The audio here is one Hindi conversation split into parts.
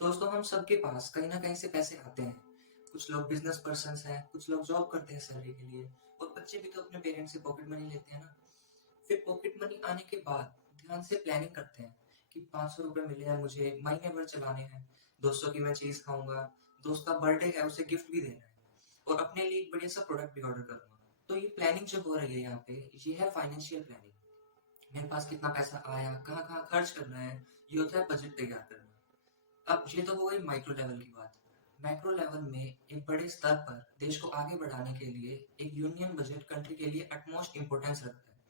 दोस्तों हम सबके पास कहीं न कहीं से पैसे आते हैं। कुछ लोग बिज़नेस पर्सन्स हैं, कुछ लोग जॉब करते हैं सैलरी के लिए और बच्चे भी तो अपने पेरेंट्स से पॉकेट मनी लेते हैं ना। फिर पॉकेट मनी आने के बाद ध्यान से प्लानिंग करते हैं कि ₹500 मिले हैं मुझे, महीने भर चलाने हैं, दोस्तों की मैं चीज़ खाऊँगा, दोस्त का बर्थडे है उसे गिफ्ट भी देना है और अपने लिए एक बढ़िया-सा प्रोडक्ट भी ऑर्डर करूँगा। तो ये प्लानिंग जो हो रही है यहाँ पे, ये है फाइनेंशियल प्लानिंग। मेरे पास कितना पैसा आया, कहाँ-कहाँ खर्च करना है, ये होता है बजट तैयार करना। अब ये तो हो गई माइक्रो लेवल की बात। मैक्रो लेवल में एक बड़े स्तर पर देश को आगे बढ़ाने के लिए एक यूनियन बजट कंट्री के लिए अटमोस्ट इम्पोर्टेंस रखता है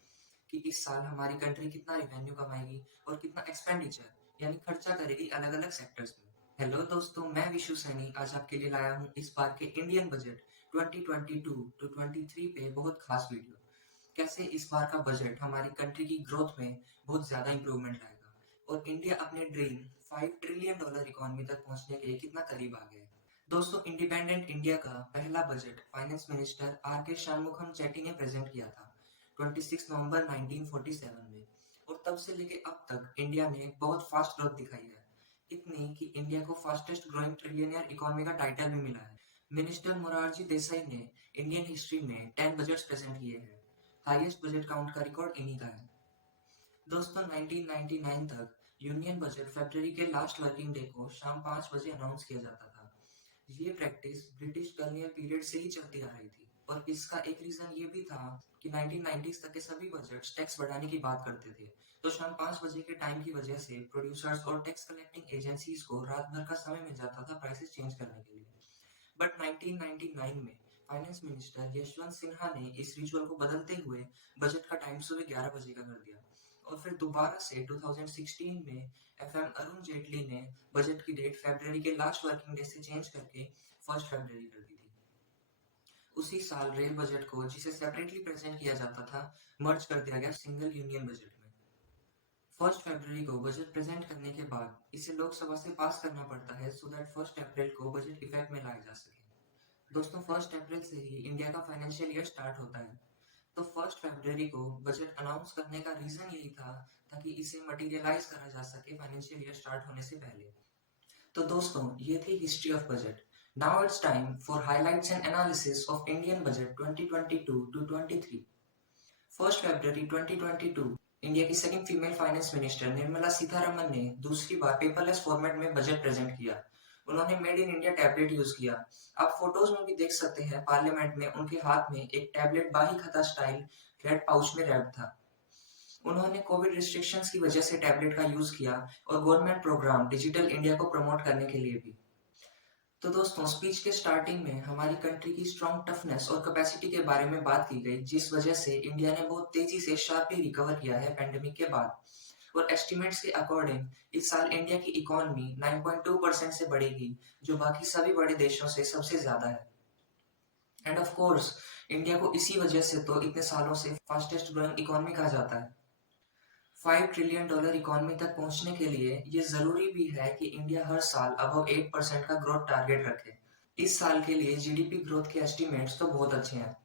कि इस साल हमारी कंट्री कितना रिवेन्यू कमाएगी और कितना एक्सपेंडिचर यानी खर्चा करेगी अलग-अलग सेक्टर्स में। हेलो दोस्तों, मैं विशु सैनी आज आपके लिए लाया हूँ इस बार के इंडियन बजट 2022 टू 23 पे बहुत खास वीडियो। कैसे इस बार का बजट हमारी कंट्री की ग्रोथ में बहुत ज़्यादा इम्प्रूवमेंट लाएगा और इंडिया अपने ड्रीम $5 ट्रिलियन इकोनॉमी तक पहुंचने के कितना करीब आ गया है। दोस्तों, इंडिपेंडेंट इंडिया का पहला बजट फाइनेंस मिनिस्टर आर के शनमुगम चेट्टी ने प्रेजेंट किया था 26 नवंबर 1947 में और तब से लेके अब तक इंडिया ने बहुत फास्ट ग्रोथ दिखाई है, इतनी कि इंडिया को फास्टेस्ट ग्रोइंग ट्रिलियनियर इकोनॉमी का टाइटल भी मिला है। मिनिस्टर मोरारजी देसाई ने इंडियन हिस्ट्री में 10 बजट्स प्रेजेंट किए हैं। हाईएस्ट बजट काउंट का रिकॉर्ड इन्हीं का है। दोस्तों, 1999 तक यूनियन बजट फरवरी के लास्ट वर्किंग डे को शाम 5 बजे अनाउंस किया जाता था। ये प्रैक्टिस ब्रिटिश कॉलोनियल पीरियड से ही चलती आ रही थी और इसका एक रीजन ये भी था कि 1990s तक के सभी बजट्स टैक्स बढ़ाने की बात करते थे। तो शाम 5 बजे के टाइम की वजह से प्रोड्यूसर्स और टैक्स कलेक्टिंग एजेंसीज को रात भर का समय मिल जाता था प्राइसेस चेंज करने के लिए। बट 1999 में फाइनेंस मिनिस्टर यशवंत सिन्हा ने इस रिचुअल को बदलते हुए बजट का टाइम सुबह 11 बजे का कर दिया और फिर दोबारा से 2016 में एफएम अरुण जेटली ने बजट की डेट फरवरी के लास्ट वर्किंग डे से चेंज करके 1 फरवरी कर दी थी। उसी साल रेल बजट को, जिसे सेपरेटली प्रेजेंट किया जाता था, मर्ज कर दिया गया सिंगल यूनियन बजट में। 1 फरवरी को बजट प्रेजेंट करने के बाद इसे लोकसभा से पास करना पड़ता है सो दैट 1 अप्रैल को बजट इफेक्ट में लाया जा सके। दोस्तों, 1 अप्रैल से ही इंडिया का फाइनेंशियल ईयर स्टार्ट होता है। तो 1 फरवरी को बजट अनाउंस करने का रीजन यही था ताकि इसे मटेरियलाइज करा जा सके फाइनेंशियल ईयर स्टार्ट होने से पहले। तो दोस्तों, ये थी history of budget. Now it's time for highlights and analysis of Indian budget 2022 to 23। 1 फरवरी 2022 इंडिया की second female finance minister Nirmala Sitharaman ने दूसरी बार पेपरलेस फॉर्मेट में बजट प्रेजेंट किया। उन्होंने made in India tablet use किया। आप फोटोज में भी देख सकते हैं, पार्लियामेंट में उनके हाथ में एक टैबलेट बाही खता स्टाइल रेड पाउच में रैप था। उन्होंने कोविड रिस्ट्रिक्शंस की वजह से टैबलेट का यूज किया और गवर्नमेंट प्रोग्राम डिजिटल इंडिया को प्रमोट करने के लिए भी। तो दोस्तों, स्पीच के स्टार्टिंग में हमारी कंट्री की स्ट्रॉन्ग टफनेस और कैपेसिटी के बारे में बात की गई, जिस वजह से इंडिया ने बहुत तेजी से शार्पली रिकवर किया है पेंडेमिक के बाद। और एस्टिमेट्स के अकॉर्डिंग इस साल इंडिया की इकोनॉमी 9.2% से बढ़ेगी, जो बाकी सभी बड़े देशों से सबसे ज्यादा है। एंड ऑफ कोर्स, इंडिया को इसी वजह से तो इतने सालों से फास्टेस्ट ग्रोइंग इकोनॉमी कहा जाता है। $5 ट्रिलियन इकोनॉमी तक पहुंचने के लिए ये जरूरी भी है कि इंडिया हर साल अबव 8% का ग्रोथ टारगेट रखे। इस साल के लिए जीडीपी ग्रोथ के एस्टिमेट्स तो बहुत अच्छे हैं।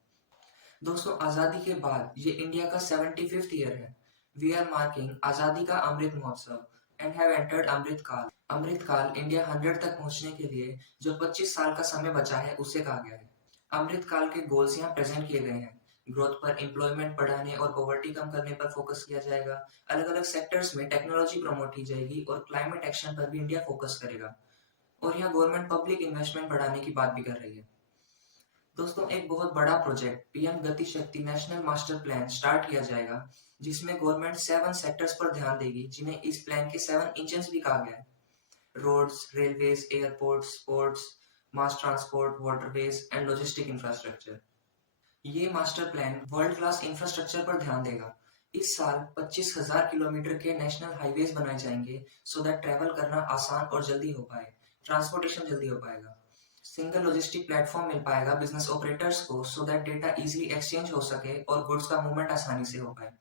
दोस्तों, आजादी के बाद ये इंडिया का 75th ईयर है। वी आर मार्किंग आजादी का Amrit Mahotsav and have entered अमृत काल। अमृत काल इंडिया 100 तक पहुंचने के लिए जो 25 साल का समय बचा है उसे कहा गया है। अमृत काल के गोल्स यहाँ प्रेजेंट किए गए हैं। ग्रोथ पर, एम्प्लॉयमेंट बढ़ाने और पॉवर्टी कम करने पर फोकस किया जाएगा। अलग अलग सेक्टर्स में टेक्नोलॉजी प्रमोट की जाएगी और क्लाइमेट एक्शन पर भी इंडिया फोकस करेगा। और यहाँ गवर्नमेंट पब्लिक इन्वेस्टमेंट बढ़ाने की बात भी कर रही है। दोस्तों, एक बहुत बड़ा प्रोजेक्ट पीएम गति शक्ति नेशनल मास्टर प्लान स्टार्ट किया जाएगा, जिसमें गवर्नमेंट 7 सेक्टर्स पर ध्यान देगी, जिन्हें इस प्लान के 7 इंजन्स भी कहा गया है। Roads, railways, airports, ports, mass transport, waterways and logistic infrastructure. ये master plan world class infrastructure पर ध्यान देगा। इस साल 25,000 किलोमीटर के नेशनल हाईवेज बनाए जाएंगे सो दैट ट्रैवल करना आसान और जल्दी हो पाए, ट्रांसपोर्टेशन जल्दी हो पाएगा। सिंगल लॉजिस्टिक प्लेटफॉर्म मिल पाएगा बिजनेस ऑपरेटर्स को so that data easily exchange हो सके और गुड्स का मूवमेंट आसानी से हो पाए।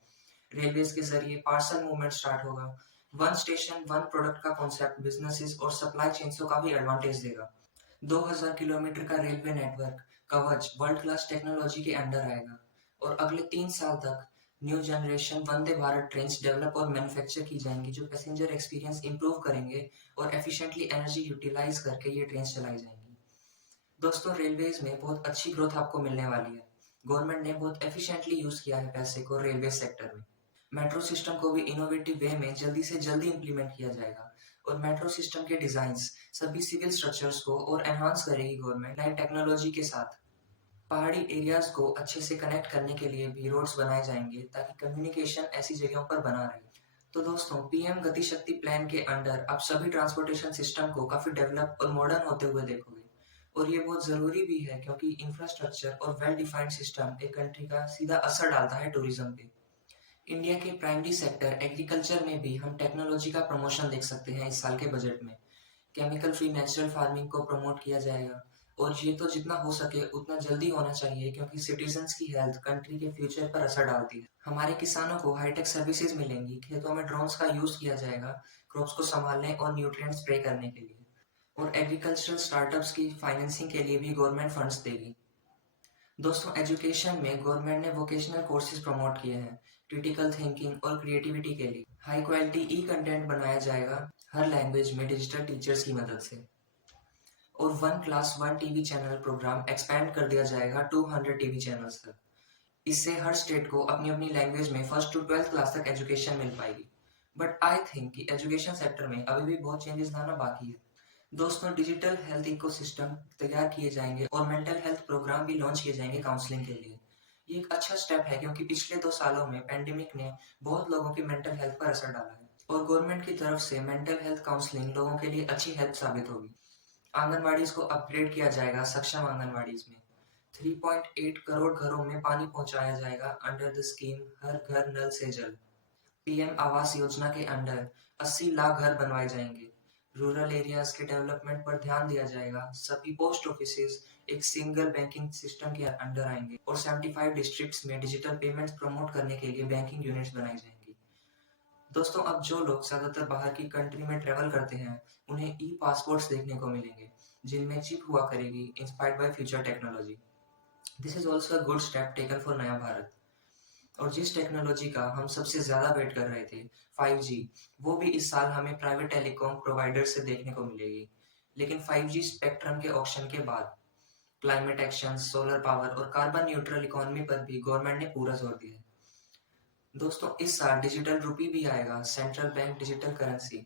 रेलवेज के जरिए पार्सल मूवमेंट स्टार्ट होगा। वन स्टेशन वन प्रोडक्ट का कॉन्सेप्ट बिजनेसेस और सप्लाई चेन्स को काफी एडवांटेज देगा। 2000 किलोमीटर का रेलवे नेटवर्क कवच वर्ल्ड क्लास टेक्नोलॉजी के अंडर आएगा और अगले 3 साल तक new generation Vande Bharat trains develop और मैन्युफैक्चर की जाएंगी जो पैसेंजर एक्सपीरियंस इंप्रूव करेंगे और एफिशिएंटली एनर्जी यूटिलाइज करके ये ट्रेन्स चलाई जाएंगी। दोस्तों, रेलवेज में बहुत अच्छी ग्रोथ आपको मिलने वाली है। गवर्नमेंट ने बहुत एफिशिएंटली यूज किया है पैसे को रेलवे सेक्टर में। मेट्रो सिस्टम को भी इनोवेटिव वे में जल्दी से जल्दी इम्प्लीमेंट किया जाएगा और मेट्रो सिस्टम के डिजाइन्स सभी सिविल स्ट्रक्चर्स को और एनहांस करेगी गवर्नमेंट नई टेक्नोलॉजी के साथ। पहाड़ी एरियाज को अच्छे से कनेक्ट करने के लिए भी रोड्स बनाए जाएंगे ताकि कम्युनिकेशन ऐसी जगहों पर बना रहे। तो दोस्तों, पीएम गति शक्ति प्लान के अंडर आप सभी ट्रांसपोर्टेशन सिस्टम को काफी डेवलप और मॉडर्न होते हुए देखोगे और ये बहुत जरूरी भी है क्योंकि इंफ्रास्ट्रक्चर और वेल डिफाइंड सिस्टम एक कंट्री का सीधा असर डालता है टूरिज्म पे। इंडिया के प्राइमरी सेक्टर एग्रीकल्चर में भी हम टेक्नोलॉजी का प्रमोशन देख सकते हैं इस साल के बजट में। केमिकल फ्री नेचुरल फार्मिंग को प्रमोट किया जाएगा और ये तो जितना हो सके उतना जल्दी होना चाहिए क्योंकि सिटीजन्स की हेल्थ कंट्री के फ्यूचर पर असर डालती है। हमारे किसानों को हाईटेक सर्विसेज मिलेंगी, खेतों में ड्रोन्स का यूज किया जाएगा क्रॉप्स को संभालने और न्यूट्रिएंट स्प्रे करने के लिए और एग्रीकल्चरल स्टार्टअप्स की फाइनेंसिंग के लिए भी गवर्नमेंट फंड्स देगी। दोस्तों, एजुकेशन में गवर्नमेंट ने वोकेशनल कोर्सेज प्रमोट किए हैं क्रिटिकल थिंकिंग और क्रिएटिविटी के लिए। हाई क्वालिटी ई कंटेंट बनाया जाएगा हर लैंग्वेज में डिजिटल टीचर्स की मदद से और one class one TV channel program expand कर दिया जाएगा 200 टीवी चैनल्स तक। इससे हर स्टेट को अपनी अपनी लैंग्वेज में फर्स्ट टू 12th क्लास तक एजुकेशन मिल पाएगी। बट आई थिंक कि एजुकेशन सेक्टर में अभी भी बहुत चेंजेस लाना बाकी है। दोस्तों, डिजिटल हेल्थ इकोसिस्टम तैयार किए जाएंगे और मेंटल हेल्थ प्रोग्राम भी लॉन्च किए जाएंगे काउंसलिंग के लिए। ये एक अच्छा स्टेप है क्योंकि पिछले 2 सालों में पेंडेमिक ने बहुत लोगों की मेंटल हेल्थ पर असर डाला है और गवर्नमेंट की तरफ से मेंटल हेल्थ काउंसलिंग लोगों के लिए अच्छी हेल्प साबित होगी। आंगनवाड़ीज को अपग्रेड किया जाएगा सक्षम आंगनवाड़ीज में। 3.8 करोड़ घरों में पानी पहुंचाया जाएगा अंडर द स्कीम हर घर नल से जल। पीएम आवास योजना के अंडर 80 लाख घर बनवाए जाएंगे। रूरल एरियाज के डेवलपमेंट पर ध्यान दिया जाएगा। सभी पोस्ट ऑफिसेज एक सिंगल बैंकिंग सिस्टम के अंडर आएंगे और 75 डिस्ट्रिक्ट्स में डिजिटल पेमेंट्स प्रमोट करने के लिए बैंकिंग यूनिट्स बनाई जाएंगी। दोस्तों, अब जो लोग ज्यादातर बाहर की कंट्री में ट्रेवल करते हैं उन्हें ई पासपोर्ट्स देखने को मिलेंगे जिनमें चिप हुआ करेगी inspired by future technology. This is also a good step taken for नया भारत। और जिस टेक्नोलॉजी का हम सबसे ज्यादा वेट कर रहे थे 5G, वो भी इस साल हमें प्राइवेट टेलीकॉम प्रोवाइडर से देखने को मिलेगी। लेकिन 5G स्पेक्ट्रम के ऑक्शन के बाद क्लाइमेट एक्शन, सोलर पावर और कार्बन न्यूट्रल इकोनॉमी पर भी गवर्नमेंट ने पूरा जोर दिया है। दोस्तों, इस साल डिजिटल रुपी भी आएगा, सेंट्रल बैंक डिजिटल करेंसी।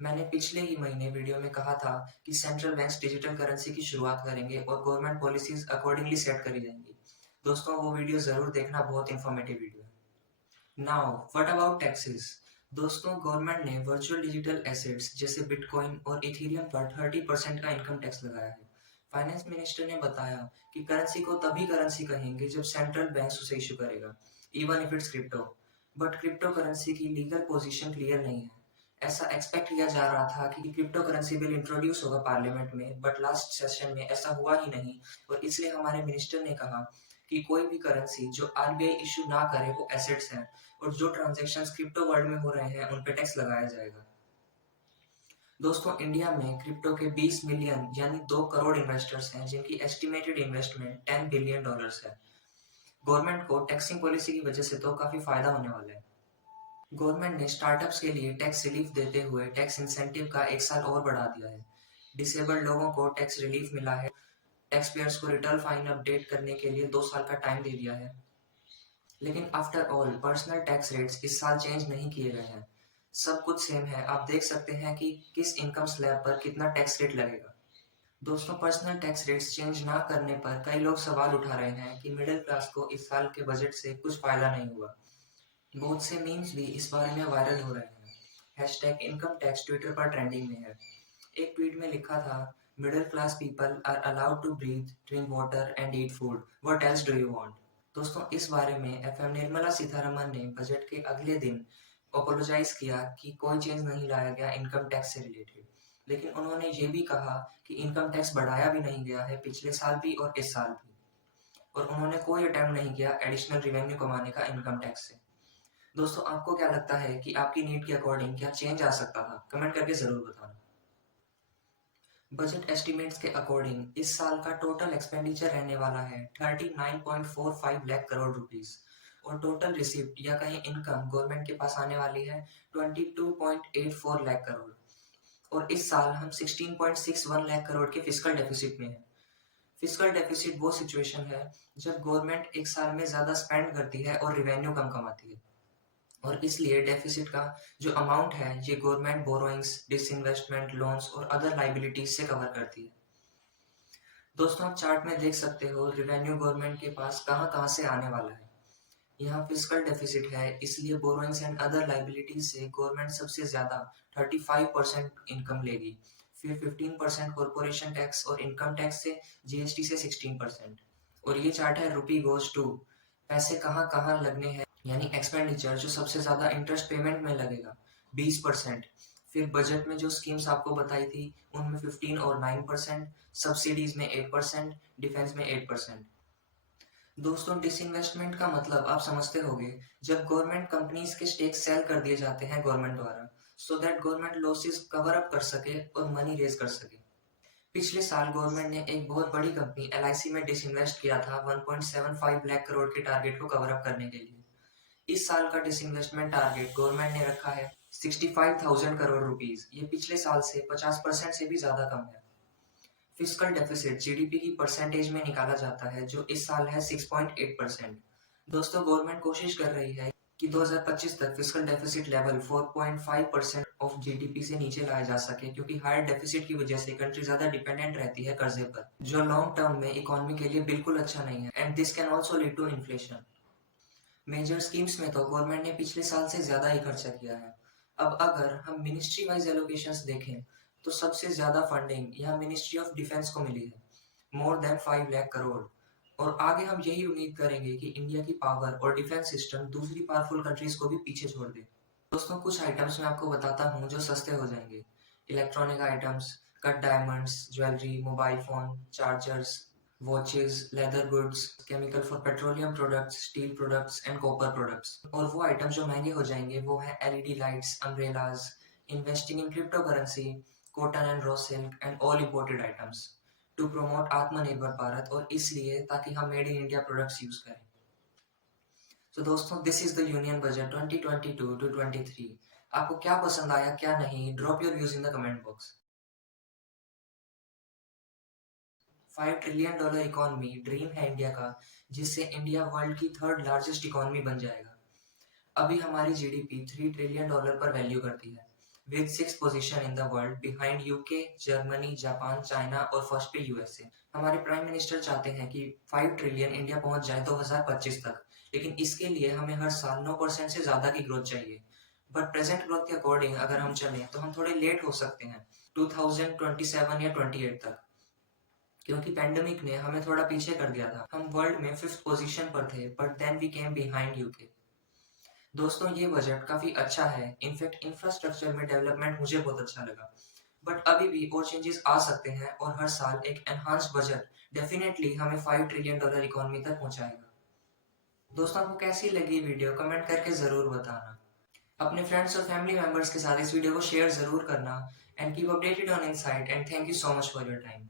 मैंने पिछले ही महीने वीडियो में कहा था कि सेंट्रल बैंक्स डिजिटल करेंसी की शुरुआत करेंगे और गवर्नमेंट पॉलिसीज अकॉर्डिंगली सेट करी जाएंगी। दोस्तों, वो वीडियो जरूर देखना, बहुत इंफॉर्मेटिव वीडियो है। Now what about taxes? दोस्तों, गवर्नमेंट ने वर्चुअल डिजिटल एसेट्स जैसे बिटकॉइन और इथेरियम पर 30% का इनकम टैक्स लगाया है। फाइनेंस मिनिस्टर ने बताया कि करेंसी को तभी करेंसी कहेंगे जब सेंट्रल बैंक उसे इशू करेगा, even if it's crypto. But crypto currency की लीगल पोजीशन क्लियर नहीं है। ऐसा एक्सपेक्ट किया जा रहा था कि क्रिप्टो करेंसी बिल इंट्रोड्यूस होगा पार्लियामेंट में, बट लास्ट सेशन में ऐसा हुआ ही नहीं और इसलिए हमारे मिनिस्टर ने कहा कि कोई भी करेंसी जो आरबीआई इशू ना करे वो एसेट्स हैं और जो ट्रांजैक्शंस क्रिप्टो वर्ल्ड में हो रहे हैं उन पे टैक्स लगाया जाएगा। दोस्तों, इंडिया में क्रिप्टो के 20 मिलियन यानी 2 करोड़ इन्वेस्टर्स हैं जिनकी एस्टिमेटेड इन्वेस्टमेंट $10 बिलियन है। गवर्नमेंट को टैक्सिंग पॉलिसी की वजह से तो काफी फायदा होने वाला है। गवर्नमेंट ने स्टार्टअप्स के लिए टैक्स रिलीफ देते हुए टैक्स इंसेंटिव का 1 साल और बढ़ा दिया है। डिसेबल्ड लोगों को टैक्स रिलीफ मिला है। टैक्स पेयर्स को रिटर्न फाइन अपडेट करने के लिए 2 साल का टाइम दे दिया है। लेकिन after all personal tax rates इस साल चेंज नहीं किए गए हैं। सब कुछ सेम है। आप देख सकते हैं कि किस इनकम स्लैब पर कितना टैक्स रेट लगेगा। दोस्तों, पर्सनल टैक्स रेट्स चेंज ना करने पर कई लोग सवाल उठा रहे हैं कि मिडिल क्लास को इस साल के बजट से कुछ फायदा नहीं हुआ। बहुत से मीम्स भी इस बारे में वायरल हो रहे हैं। हैशटैग इनकम टैक्स ट्विटर पर ट्रेंडिंग में है। एक ट्वीट में लिखा था, middle class people are allowed to breathe, drink water and eat food, what else do you want? दोस्तों, इस बारे में एफएम निर्मला सीतारमन ने बजट के अगले दिन अपोलोजाइज किया कि कोई चेंज नहीं लाया गया इनकम टैक्स से रिलेटेड। लेकिन उन्होंने ये भी कहा कि इनकम टैक्स बढ़ाया भी नहीं गया है पिछले साल भी और इस साल भी, और उन्होंने कोई अटेम्प्ट नहीं किया एडिशनल रेवेन्यू कमाने का इनकम टैक्स से। दोस्तों, आपको क्या लगता है कि आपकी नीड के अकॉर्डिंग क्या चेंज आ सकता था? कमेंट करके जरूर बताना। बजट एस्टिमेट्स के अकॉर्डिंग इस साल का टोटल एक्सपेंडिचर रहने वाला है 39.45 लाख करोड़ रुपीस। और टोटल रिसिप्ट या कहीं इनकम गवर्नमेंट के पास आने वाली है 22.84 लाख करोड़। और इस साल हम 16.61 लाख करोड़ के फिस्कल डेफिसिट में है। फिस्कल डेफिसिट वो सिचुएशन है जब गवर्नमेंट एक साल में ज्यादा स्पेंड करती है और रिवेन्यू कम कमाती है, और इसलिए डेफिसिट का जो अमाउंट है ये गवर्नमेंट बोरोइंग्स, डिसइन्वेस्टमेंट, लोन्स और अदर लाइबिलिटीज से कवर करती है। दोस्तों आप चार्ट में देख सकते हो रिवेन्यू गवर्नमेंट के पास कहाँ कहाँ से आने वाला है। यहाँ फिस्कल डेफिसिट है, इसलिए बोरोइंग्स एंड अदर लाइबिलिटीज से गवर्नमेंट सबसे ज्यादा 35% इनकम लेगी। फिर 15% कॉर्पोरेशन टैक्स और इनकम टैक्स से, जीएसटी से 16%। और ये चार्ट है रुपी गोज टू, पैसे कहाँ कहाँ लगने हैं, यानी एक्सपेंडिचर जो सबसे ज्यादा इंटरेस्ट पेमेंट में लगेगा 20%। फिर बजट में जो स्कीम्स आपको बताई थी उनमें 15 और 9%, सब्सिडीज में 8%, डिफेंस में 8%। दोस्तों डिसइन्वेस्टमेंट का मतलब आप समझते होंगे, जब गवर्नमेंट कंपनीज के स्टेक सेल कर दिए जाते हैं गवर्नमेंट द्वारा, so that government losses cover up कर सके और मनी रेज कर सके। पिछले साल गवर्नमेंट ने एक बहुत बड़ी कंपनी एलआईसी में डिसइन्वेस्ट किया था 1.75 लाख करोड़ के टारगेट को कवर अप करने के लिए। इस साल का डिसइन्वेस्टमेंट टारगेट गवर्नमेंट ने रखा है 65,000 करोड़ रुपीज। ये पिछले साल से 50% से भी ज्यादा कम है। फिस्कल डेफिसिट जीडीपी की परसेंटेज में निकाला जाता है जो इस साल है 6.8%। दोस्तों गवर्नमेंट कोशिश कर रही है कि 2025 तक fiscal deficit level 4.5% of GDP से नीचे लाया जा सके, क्योंकि हायर डेफिसिट की वजह से कंट्री ज्यादा डिपेंडेंट रहती है कर्जे पर, जो लॉन्ग टर्म में इकोनॉमी के लिए बिल्कुल अच्छा नहीं है, and this can also lead to inflation. Major schemes में तो गवर्नमेंट ने पिछले साल से ज्यादा ही खर्चा किया है। अब अगर हम मिनिस्ट्री वाइज एलोकेशंस देखें तो सबसे ज्यादा फंडिंग यहाँ मिनिस्ट्री ऑफ डिफेंस को मिली है, मोर देन 5 लाख करोड़। और आगे हम यही उम्मीद करेंगे कि इंडिया की पावर और डिफेंस सिस्टम दूसरी पावरफुल कंट्रीज को भी पीछे छोड़ दे। दोस्तों कुछ आइटम्स मैं आपको बताता हूँ जो सस्ते हो जाएंगे। Electronic items, cut diamonds, jewellery, mobile phone, chargers, watches, leather goods, chemical for petroleum products, steel products and copper products. और वो आइटम्स जो महंगे हो जाएंगे वो है LED lights, umbrellas, investing in crypto currency, cotton and raw silk and all imported items to promote Atmanirbhar Bharat, और इसलिए ताकि हम made in India products use करें। तो दोस्तों this is the union budget 2022 to 23। आपको क्या पसंद आया क्या नहीं, drop your views in the comment box. $5 trillion economy dream है इंडिया का, जिससे इंडिया वर्ल्ड की थर्ड लार्जेस्ट इकोनॉमी बन जाएगा। अभी हमारी जीडीपी $3 ट्रिलियन पर वैल्यू करती है, with 6th position in the world behind UK, Germany, Japan, China और फर्स्ट पे यूएसए। हमारे प्राइम मिनिस्टर चाहते हैं कि 5 ट्रिलियन इंडिया पहुंच जाए 2025 तक, लेकिन इसके लिए हमें हर साल 9% से ज्यादा की ग्रोथ चाहिए। बट प्रेजेंट ग्रोथ के अकॉर्डिंग अगर हम चलें तो हम थोड़े लेट हो सकते हैं 2027 या 28 तक, क्योंकि पैंडेमिक ने हमें थोड़ा पीछे कर दिया था। हम वर्ल्ड में 5th पोजीशन पर थे, but then we came behind UK. दोस्तों ये बजट काफी अच्छा है, इनफैक्ट इंफ्रास्ट्रक्चर में डेवलपमेंट मुझे बहुत अच्छा लगा, बट अभी भी और चेंजेस आ सकते हैं, और हर साल एक एनहांस बजट डेफिनेटली हमें $5 ट्रिलियन इकोनॉमी तक पहुंचाएगा। दोस्तों आपको कैसी लगी वीडियो कमेंट करके जरूर बताना। अपने फ्रेंड्स और फैमिली मेंबर्स के साथ इस वीडियो को शेयर जरूर करना, and keep updated on insight, and thank you so much for your time.